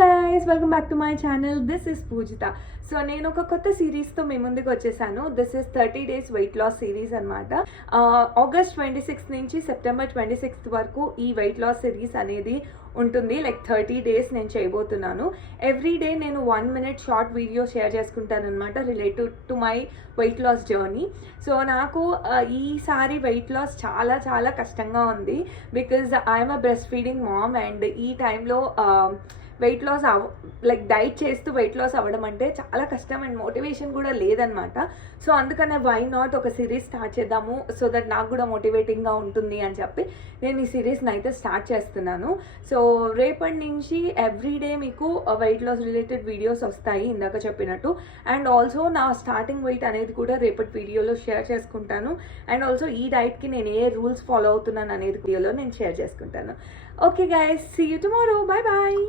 Guys, welcome back to my channel. This is Pujitha. So నేను ఒక కొత్త సిరీస్తో మీ ముందుకు వచ్చేసాను. This is 30 days weight loss series అనమాట. ఆగస్ట్ 26 నుంచి సెప్టెంబర్ 26 వరకు ఈ వెయిట్ లాస్ సిరీస్ అనేది ఉంటుంది. లైక్ 30 days నేను చేయబోతున్నాను. ఎవ్రీ డే నేను 1 minute షార్ట్ వీడియో షేర్ చేసుకుంటాను అనమాట related to my weight loss journey. So నాకు ఈసారి వెయిట్ లాస్ చాలా చాలా కష్టంగా ఉంది. Because I'm a breast feeding mom and ఈ టైంలో వెయిట్ లాస్ లైక్ డైట్ చేస్తూ వెయిట్ లాస్ అవ్వడం అంటే చాలా కష్టం అండ్ మోటివేషన్ కూడా లేదనమాట. సో అందుకనే వై నాట్ ఒక సిరీస్ స్టార్ట్ చేద్దాము, సో దట్ నాకు కూడా మోటివేటింగ్గా ఉంటుంది అని చెప్పి నేను ఈ సిరీస్ని అయితే స్టార్ట్ చేస్తున్నాను. సో రేపటి నుంచి ఎవ్రీడే మీకు వెయిట్ లాస్ రిలేటెడ్ వీడియోస్ వస్తాయి ఇందాక చెప్పినట్టు. అండ్ ఆల్సో నా స్టార్టింగ్ వెయిట్ అనేది కూడా రేపటి వీడియోలో షేర్ చేసుకుంటాను. అండ్ ఆల్సో ఈ డైట్కి నేను ఏ రూల్స్ ఫాలో అవుతున్నాను అనేది వీడియోలో నేను షేర్ చేసుకుంటాను. Okay guys, see you tomorrow. Bye bye.